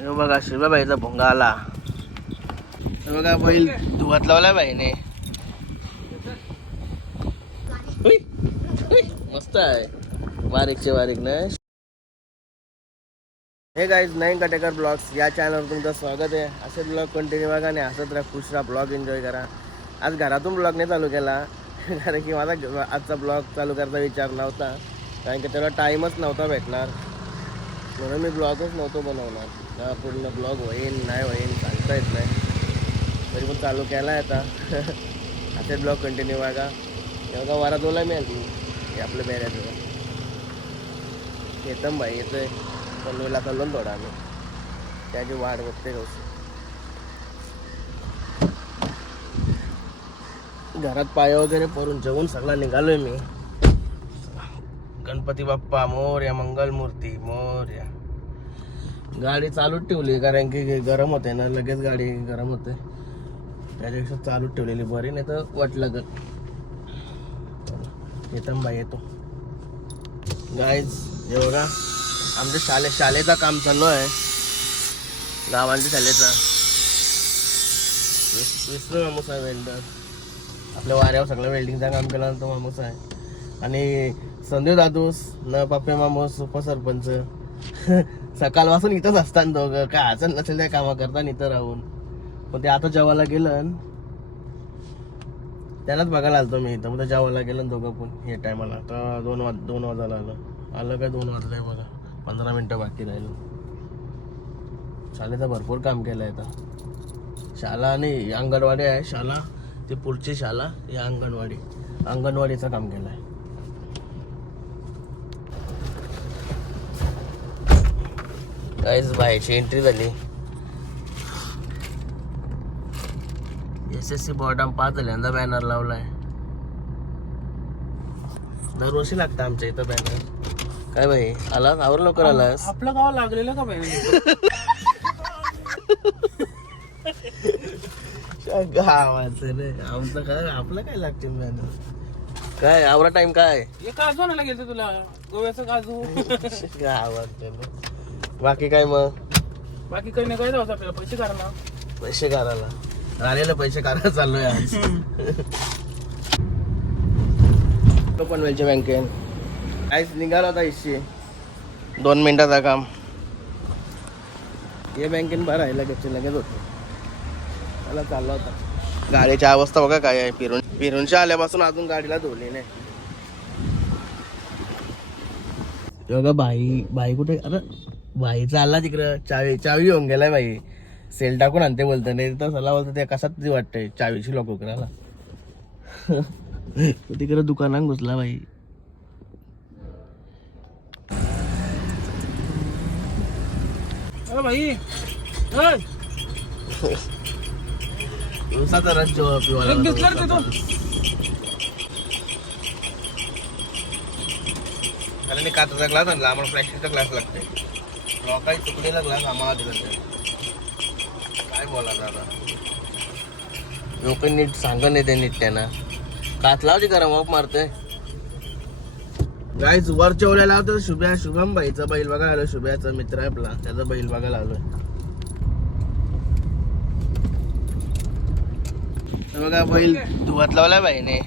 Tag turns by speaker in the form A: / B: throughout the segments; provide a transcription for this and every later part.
A: हे बघा शिव्याबाईचा भोंगा आला. हे बघा बैल धुवत लावला बाईने. मस्त आहे. बारीकचे बारीक नाही? हे गाईज नाईन कटेकर ब्लॉग्स या चॅनलवर तुमचं स्वागत आहे. असे ब्लॉग कंटिन्यू बघा आणि हसत राहा खुश राहा ब्लॉग एन्जॉय करा. आज घरातून ब्लॉग नाही चालू केला. कारण की माझा आजचा ब्लॉग चालू करायचा विचार नव्हता. कारण की त्याला टाईमच नव्हता भेटणार. म्हणून मी ब्लॉगच नव्हतो बनवणार. तेव्हा पूर्ण ब्लॉग होईन नाही होईन सांगता येत नाही. तरी पण चालू केला आहे आता. असे ब्लॉग कंटिन्यू बघा. एवढा वारात दोला मी आली हे आपलं बेऱ्याचं येतम भाई येतोय. पनवेला चाललो ना थोडा आम्ही. त्याची वाढ बघते रोज. घरात पाय वगैरे परून जेवून सगळा निघालोय मी. गणपती बाप्पा मोर्या मंगलमूर्ती मोर्या. गाडी चालूच ठेवली कारण की गरम होते ना लगेच गाडी गरम होते. त्याच्यापेक्षा चालूच ठेवलेली बरी नाही तर वाट लागत येतम बाई येतो. गाईज एवढा आमच्या शाले शाळेचा काम चालू आहे. गावांच्या शाळेचा विस- विष्णू मामूस आहे वेल्डर आपल्या वाऱ्यावर सगळं वेल्डिंगचं काम केलं तो मामूस आहे. आणि संदेव दादूस न पप्पे मामूस उपसरपंच. सकाळपासून इथंच असतात दोघं. काय अडचण नसेल त्या कामा करता इथं राहून. पण ते आता जेवायला गेलं त्यालाच बघायला आलतो मी इथं. मग जेवायला गेलं दोघं पण हे टायमाला आता दोन वाज दोन वाजायला आलं आलं काय दोन वाजलंय बघा. पंधरा मिनटं बाकी राहिलं. शाळेचं भरपूर काम केलं आहे आता. शाळा आणि अंगणवाडी आहे. शाळा ती पुढची शाळा या अंगणवाडी. अंगणवाडीचं काम केलं आहे काहीच बाहेरची एंट्री झाली. एस एस सी बॉटम पाच झाल्यांदा बॅनर लावलाय. दरवर्षी लागतं आमच्या इथं बॅनर काय भाई आलास? आवर लवकर आलास?
B: आपलं गाव लागलेलं का बाई
A: गावाचं रे आमचं काय आपलं काय लागते बॅनर काय आवरा टाइम काय?
B: काजू आणायला गेलं तुला. गोव्याचं काजू.
A: गावात बाकी काय मग?
B: बाकी काही नाही काय जाऊ आपल्याला? पैसे काढा
A: पैसे काढायला. राहिलेले पैसे काढायला चाललोय आज. तो पनवेलच्या बँकेत काहीच निघाला होता हिस्से दोन मिनिटाचा काम. हे बँकेन बरं आहे लगेच लगेच होतं. त्याला चालला होता. गाडीची अवस्था बघा काय आहे. फिरून फिरूनच्या आल्यापासून अजून गाडीला धुवली नाही. बघा बाई बाई कुठे? अरे बाई चालला तिकडं. चावी चावी घेऊन गेलाय बाई सेल टाकून आणते बोलतो नाही तर सला बोलतो ते कसात वाटतंय. चावीची लोक करायला तिकडे दुकानात घुसला
B: अरे भाई ओय,
A: दिवसाचा रस जेव्हा पिवायला
B: एक दिसला रे तो
A: आम्हाला प्लॅस्टिकचा ग्लास लागते लोकाही तुकडीला ग्लास आम्हाला दिला काय बोला दादा लोक नीट सांग नाही ते नीट त्यांना. काच लावते करा मॉप मारतोय. गाईच वरच्या ओल्याला लावतो शुभ्या शुभम बाईचा बैल बघायला आलो शुभ्याचा मित्र आहे आपला. त्याचा बैल बघायला आलोय. बघा बैल धुवत लावलाय बाईने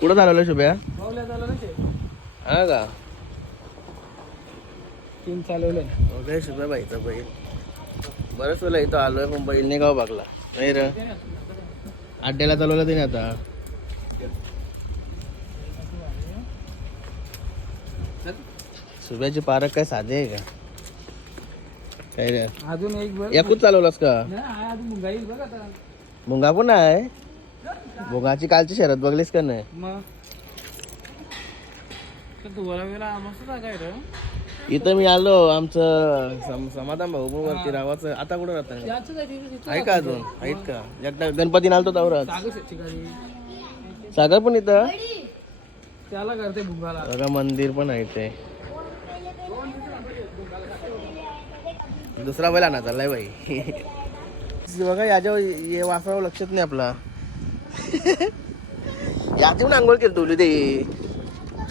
A: कुठं चालवलं शुभ्या? हा का?
B: तीन चालवलंय
A: ओके शुभ्या बाईचा बैल. बरंच वेळा इथं आलोय पण बैल नाही गाव बघला नाही र. अड्ड्याला चालवलं तिने आता. शुभ्याची पारक काय साधे आहे का? काय रे?
B: अजून एक
A: एकूच चालवलास का?
B: नाही, बघ आता.
A: मुंगा पण आहे? मुंगाची कालची शरद बघलीस का नाही?
B: मग धुवाला वेळा मस्त जागा आहे रे
A: इथं मी आलो आमचं सम- समाधान भाऊ पण वरती रावाचं. आता कुठं राहतं?
B: याचंच आहे तिथे- तिथं
A: आहे का अजून? आहेत का? एकदा गणपती आलतो
B: गाडी.
A: सागर पण इथं?
B: त्याला करते भुंगाला.
A: बघा मंदिर पण आहे ते दुसरा बैल आणा चाललाय बाई. बघा याच्यावर ये वासरावर लक्षच नाही आपला. याची पण आंघोळ केली तुली ते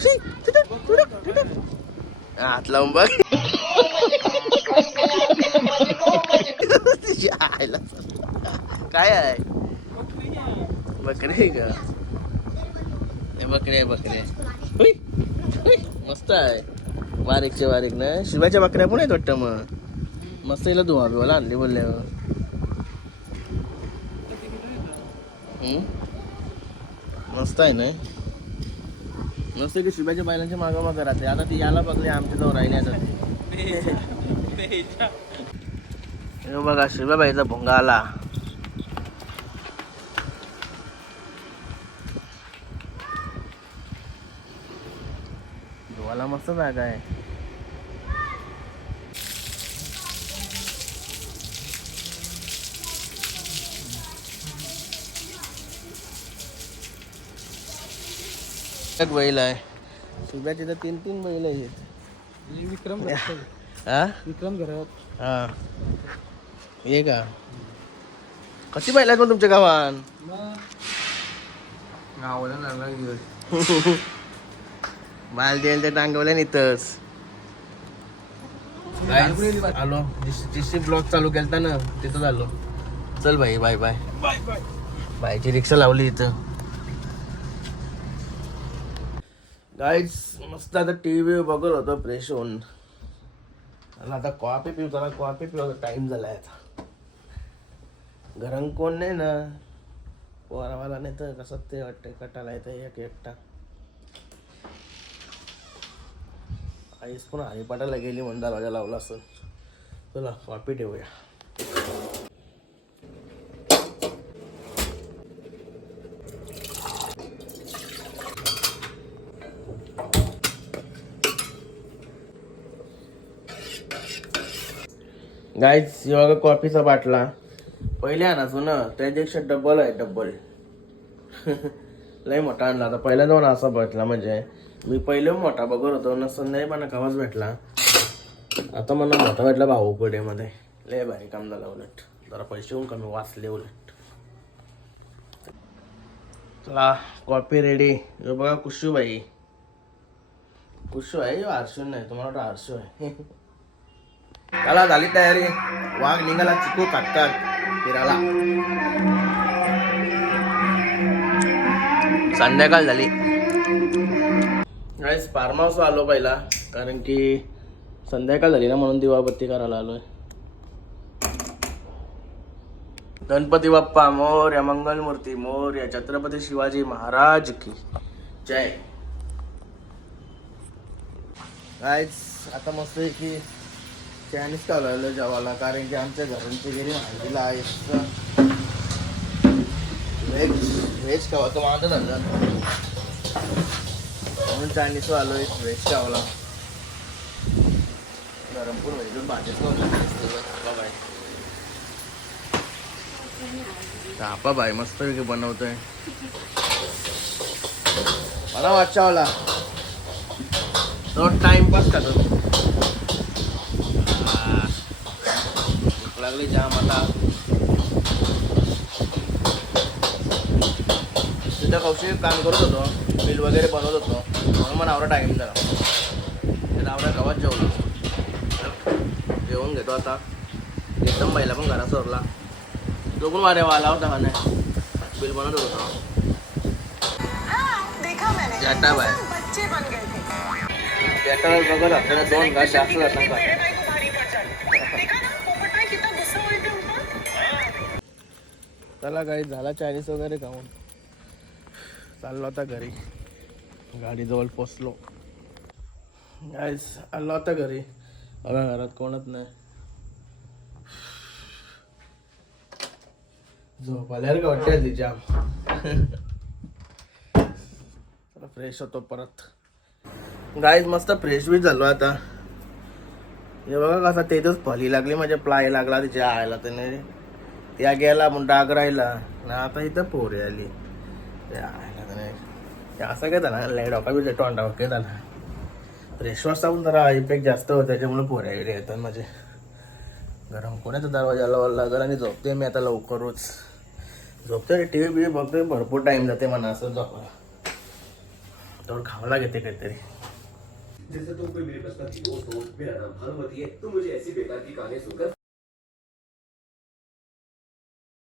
A: शी. हात लावून बघ. काय आहे? बकरी आहे का? बकरे बकरे आहे. मस्त आहे. बारीकच्या बारीक ना. शिवाच्या बकऱ्या पण आहेत वाटतं मग. मस्त हिला धुवा धुवाला आणली बोलल्यावर. मस्त आहे ना? नसते की शिवाच्या बैलांच्या मागं राहते आता ती याला बघले आमच्या जवळ राहिले आता हे बघा शिवाबाईचा भोंगा आला धुवाला मस्त जागा आहे. एक बैल आहे. शिव्याचे तर तीन तीन बैल आहेत.
B: विक्रम
A: हा?
B: विक्रम घरात.
A: हा. ये का? कशी बैल आहेत मग तुमच्या गावात?
B: गावाला लागला
A: बाल द्यायला टांगवल्या इथंच. आलो. जिशी ब्लॉक चालू केलता ना तिथं आलो. चल भाई बाय बाय
B: बाय बाय
A: बायची रिक्षा लावली इथं. गाईज मस्त आता टी व्ही बघत होतो फ्रेश होऊन. आणि आता कॉफी पिऊ जरा कॉफी पिऊ टाइम झालाय आता. घरं कोण नाही ना. पोरावाला नाही तर कसं ते वाटतं कटाला येतं एक एकटा. आईस पण हरिपाटाला गेली म्हणून दरवाजा लावला असेल तुला कॉफी ठेवूया. गाईज बघा कॉफीचा बाटला. पहिले आणाचो ना त्याच्यापेक्षा डबल आहे डबल लय मोठा आणला आता पहिला दोन असा भेटला म्हणजे. मी पहिले मोठा बघत होतो नसतं नाही पण कवाच भेटला. आता मला मोठा भेटला भाऊ मध्ये. लय भारी काम झालं उलट. जरा पैसे होऊन कमी वाचले उलट. चला कॉफी रेडी हे बघा कुशू बाई कुशू आहे ह्यो आरशू नाही तुम्हाला वाटतं आरशू आहे. चला झाली तयारी. वाघ निघाला चिकू काटतात फिरायला. संध्याकाळ झाली. गाईस फार्म हाऊस आलो पहिला कारण की संध्याकाळ झाली ना म्हणून दिवाबत्ती करायला आलोय. गणपती बाप्पा मोर्या मंगलमूर्ती मोर्या छत्रपती शिवाजी महाराज की जय. गाईस आता मस्त आहे की चायनीज का जेवायला कारण की आमच्या घरांची घरी माहितीला आहे व्हेज व्हेज खावा तो माझं धंदा म्हणून चायनीज आलोय व्हेज खावाला गरमपूर व्हेजून भाजीच बाय आपा बाय मस्त पैकी बनवतोय मला वाटचावला तो टाइमपास खातो लागले जाम आता. तिथं कौशिक काम करत होतो बिल वगैरे बनवत होतो. म्हणून मग आवडा टाईम झाला. त्याला आवडा गावात जेवलो. जेवून घेतो आता. एकदम पहिला पण घरा सोडला. तो पण वाऱ्या वाला होता हा नाही बिल बनवत होतो.
C: देखा
A: जाटा बाय
C: बच्चे बन गए थे
A: बघत आपल्याला दोन घास जास्त जातात चला काही झाला चायनीज वगैरे खाऊन चाललो होता घरी. गाडीजवळ पोचलो. गाईज आलो होता घरी. बघा घरात कोणच नाही. झोप वाटते तिच्या चला फ्रेश होतो परत. गाईज मस्त फ्रेश बी झालो आता. हे बघा कसा तेथच फली लागली म्हणजे प्लाय लागला तिच्या आयला त्याने. त्या गेला म्हणून डाग राहिला. ना आता इथं पोरी आली असं काय झालं? लय डॉका बी तोंडावर काय झाला? रेशवासचा पण जरा इफेक्ट जास्त होत त्याच्यामुळे पोऱ्या गेले येतात म्हणजे गरम कोणाचा दरवाजा लावायला लागला आणि झोपते मी आता लवकरच. झोपते टी व्ही बी बघते भरपूर टाईम जाते म्हणा असं झोपायला तर खावं लागते काहीतरी.
D: जैसे तुमको मेरे बचपन की दोस्त तो मेरा नाम भानुमति है तुम मुझे ऐसी बेकार की कहानी सुनकर